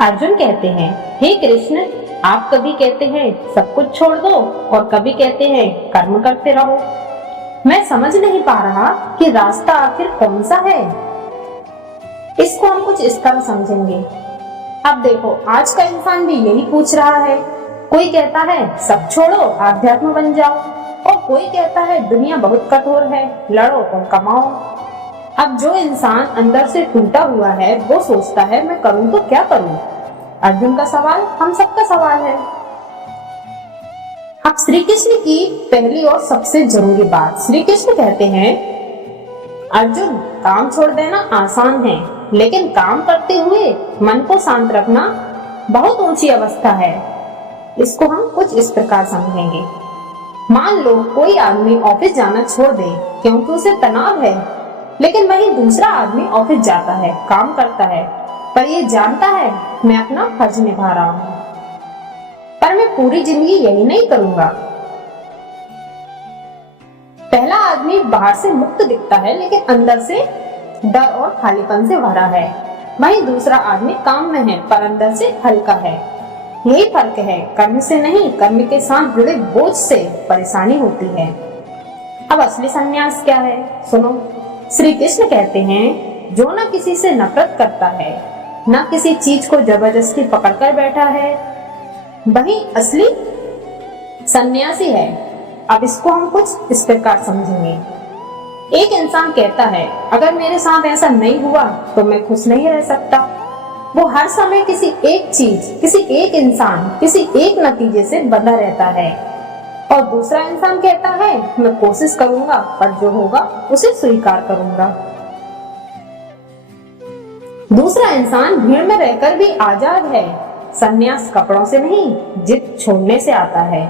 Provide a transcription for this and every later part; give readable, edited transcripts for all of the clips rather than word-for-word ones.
अर्जुन कहते हैं, हे कृष्ण, आप कभी कहते हैं सब कुछ छोड़ दो और कभी कहते हैं कर्म करते रहो। मैं समझ नहीं पा रहा कि रास्ता आखिर कौन सा है। इसको हम कुछ इस तरह समझेंगे। अब देखो, आज का इंसान भी यही पूछ रहा है। कोई कहता है सब छोड़ो, आध्यात्म बन जाओ, और कोई कहता है दुनिया बहुत कठोर है, लड़ो और कमाओ। अब जो इंसान अंदर से टूटा हुआ है वो सोचता है मैं करूं तो क्या करूं। अर्जुन का सवाल हम सबका सवाल है। अब श्री कृष्ण की पहली और सबसे जरूरी बात, श्री कृष्ण कहते हैं, अर्जुन, काम छोड़ देना आसान है, लेकिन काम करते हुए मन को शांत रखना बहुत ऊंची अवस्था है। इसको हम कुछ इस प्रकार समझेंगे। मान लो कोई आदमी ऑफिस जाना छोड़ दे क्योंकि उसे तनाव है, लेकिन वही दूसरा आदमी ऑफिस जाता है, काम करता है, पर ये जानता है मैं अपना फर्ज निभा रहा हूँ, पर मैं पूरी जिंदगी यही नहीं करूंगा। पहला आदमी बाहर से मुक्त दिखता है, लेकिन अंदर से डर और खालीपन से भरा है। वहीं दूसरा आदमी काम में है पर अंदर से हल्का है। यही फर्क है, कर्म से नहीं, कर्म के साथ जुड़े बोझ से परेशानी होती है। अब असली संन्यास क्या है, सुनो। श्री कृष्ण कहते हैं, जो न किसी से नफरत करता है, न किसी चीज को जबरदस्ती पकड़कर बैठा है, वही असली सन्यासी है। अब इसको हम कुछ इस प्रकार समझेंगे। एक इंसान कहता है, अगर मेरे साथ ऐसा नहीं हुआ तो मैं खुश नहीं रह सकता। वो हर समय किसी एक चीज, किसी एक इंसान, किसी एक नतीजे से बंधा रहता है। और दूसरा इंसान कहता है, मैं कोशिश करूंगा पर जो होगा उसे स्वीकार करूंगा। दूसरा इंसान भीड़ में रहकर भी आजाद है। संन्यास कपड़ों से नहीं, जिद छोड़ने से आता है।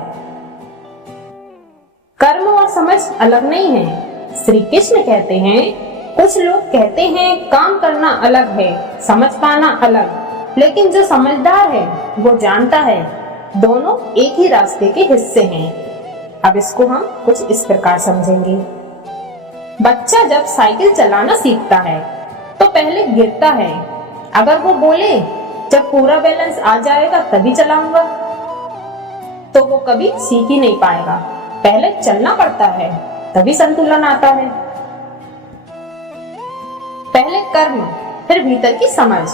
कर्म और समझ अलग नहीं है। श्री कृष्ण कहते हैं, कुछ लोग कहते हैं काम करना अलग है, समझ पाना अलग, लेकिन जो समझदार है वो जानता है दोनों एक ही रास्ते के हिस्से हैं। अब इसको हम कुछ इस प्रकार समझेंगे। बच्चा जब साइकिल चलाना सीखता है तो पहले गिरता है। अगर वो बोले जब पूरा बैलेंस आ जाएगा तभी चलाऊंगा, तो वो कभी सीख ही नहीं पाएगा। पहले चलना पड़ता है तभी संतुलन आता है। पहले कर्म, फिर भीतर की समझ।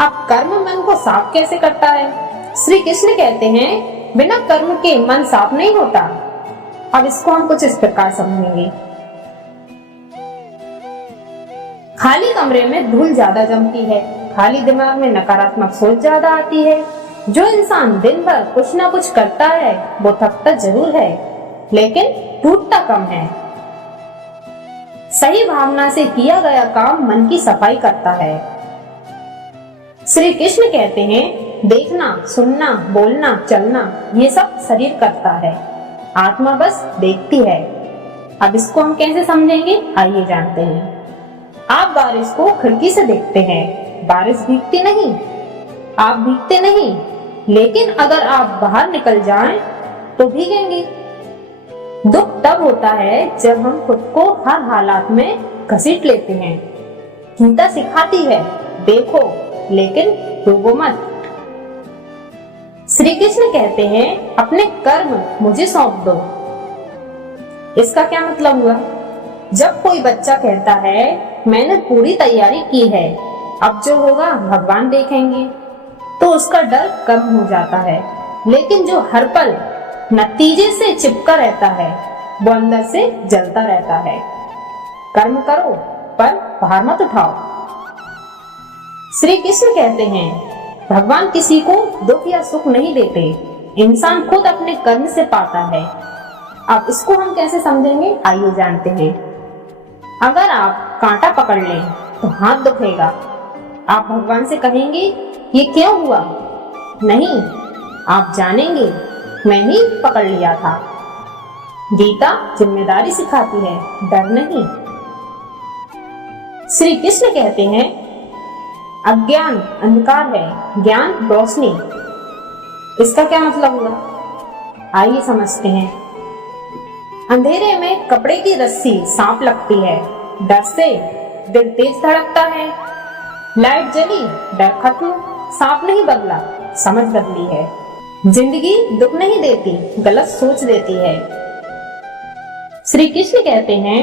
अब कर्म मन को साफ कैसे करता है? श्री कृष्ण कहते हैं, बिना कर्म के मन साफ नहीं होता। अब इसको हम कुछ इस प्रकार समझेंगे। खाली कमरे में धूल ज्यादा जमती है, खाली दिमाग में नकारात्मक सोच ज्यादा आती है। जो इंसान दिन भर कुछ ना कुछ करता है वो थकता जरूर है, लेकिन टूटता कम है। सही भावना से किया गया काम मन की सफाई करता है। श्री कृष्ण कहते हैं, देखना, सुनना, बोलना, चलना, ये सब शरीर करता है, आत्मा बस देखती है। अब इसको हम कैसे समझेंगे, आइए जानते हैं। आप बारिश को खिड़की से देखते हैं, बारिश भीगती नहीं, आप भीगते नहीं, लेकिन अगर आप बाहर निकल जाएं तो भीगेंगे। दुख तब होता है जब हम खुद को हर हालात में घसीट लेते हैं। गीता सिखाती है, देखो लेकिन डूबो मत। श्री कृष्ण कहते हैं, अपने कर्म मुझे सौंप दो। इसका क्या मतलब हुआ? जब कोई बच्चा कहता है मैंने पूरी तैयारी की है, अब जो होगा भगवान देखेंगे, तो उसका डर कम हो जाता है। लेकिन जो हर पल नतीजे से चिपका रहता है वो अंदर से जलता रहता है। कर्म करो पर भार मत उठाओ। श्री कृष्ण कहते हैं, भगवान किसी को दुख या सुख नहीं देते, इंसान खुद अपने कर्म से पाता है। अब इसको हम कैसे समझेंगे, आइए जानते हैं। अगर आप कांटा पकड़ लें तो हाथ दुखेगा। आप भगवान से कहेंगे ये क्यों हुआ? नहीं, आप जानेंगे मैं ही पकड़ लिया था। गीता जिम्मेदारी सिखाती है, डर नहीं। श्री कृष्ण कहते हैं, अज्ञान अंधकार है, ज्ञान रोशनी। इसका क्या मतलब हुआ, आइए समझते हैं। अंधेरे में कपड़े की रस्सी सांप लगती है, डर से दिल तेज धड़कता है। लाइट जली, डर खत्म, सांप नहीं बदला, समझ बदली है। जिंदगी दुख नहीं देती, गलत सोच देती है। श्री कृष्ण कहते हैं,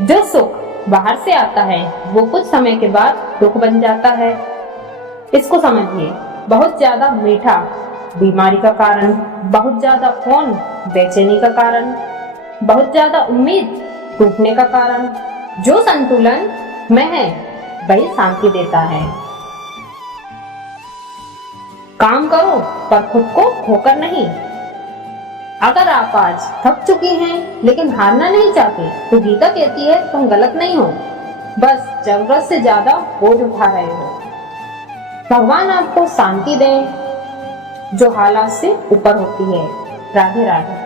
जो सुख बाहर से आता है वो कुछ समय के बाद दुख बन जाता है। इसको समझिए, बहुत ज्यादा मीठा बीमारी का कारण, बहुत ज्यादा फोन बेचैनी का कारण, बहुत ज्यादा उम्मीद टूटने का कारण। जो संतुलन में है वही शांति देता है। काम करो पर खुद को खोकर नहीं। अगर आप आज थक चुकी हैं लेकिन हारना नहीं चाहते तो गीता कहती है तुम गलत नहीं हो, बस जरूरत से ज्यादा बोझ उठा रहे हो। भगवान आपको शांति दे जो हालात से ऊपर होती है। राधे राधे।